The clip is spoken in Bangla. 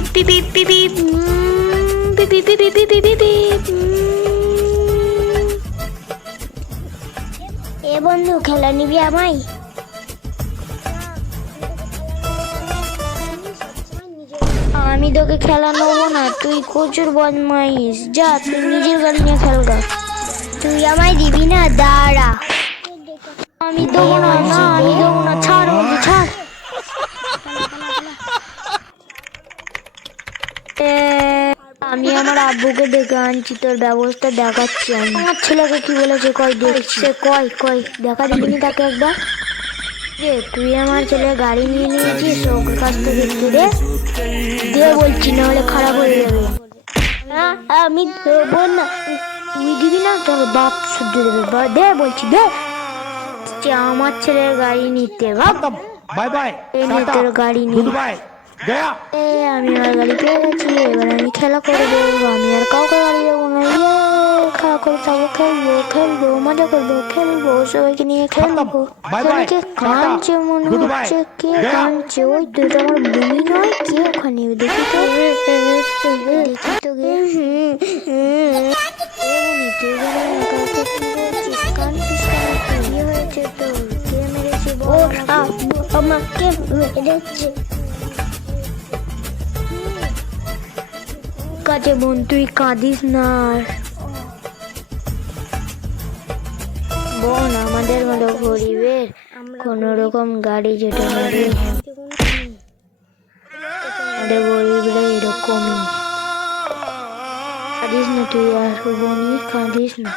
এ বন্ধু খেলা নিবি আমায়? আমি তোকে খেলা নেবো না, তুই প্রচুর বদমাইশ। যা তুই নিজের গাড়ি নিয়ে খেলগা। তুই আমায় দিবি না? দাঁড়া, আমি দেবো না। না আমি দেবো না, ছাড় বলছি, ছাড়। আমি আমার আব্বুকে ডেকে আনছি, তোর ব্যবস্থা দেখাচ্ছি। আমি আমার ছেলেকে কি বলেছে কয় দেখছে, কয় কয় দেখা দিবি তাকে একবার। রে তুই আমার ছেলে গাড়ি নিয়ে নিয়েছিস, ওকে কাছ থেকে একটু দে দে বলছি, না হলে খারাপ হয়ে যাবে। আমি দেবো না। তুই দিবি না, তোর বাপ শুদ্ধ দেবে। দে বলছি, দে। আমার ছেলের গাড়ি নিতে বাই বাই, তোর গাড়ি নিয়ে গয়া। আমি আমার গাড়ি পেয়ে গেছি। এবার আমি খেলা করবো, আমি আর কাউকে গাড়ি দেবো না। খেলা করে যাবো, খেলবো খেলবো, মজা করবো, খেলবো, সবাইকে নিয়ে খেলবো। কে কাঁদছে মনে হচ্ছে, কে কাঁদছে? ওই তো, এটা আমার বমি নয়? কে ওখানে? দেখি তো, দেখি তো গে। কাঁদছিস কেন? কি হয়েছে তোর? কে মেরেছে বল আমাকে? মেরেছে কাছে বোন, তুই কাঁদিস না। বোন, আমাদের মতো গরিবের কোন রকম গাড়ি যেটা মারি, আমাদের গরিবরা এরকমই। কাঁদিস না তুই আর বোনই, কাঁদিস না।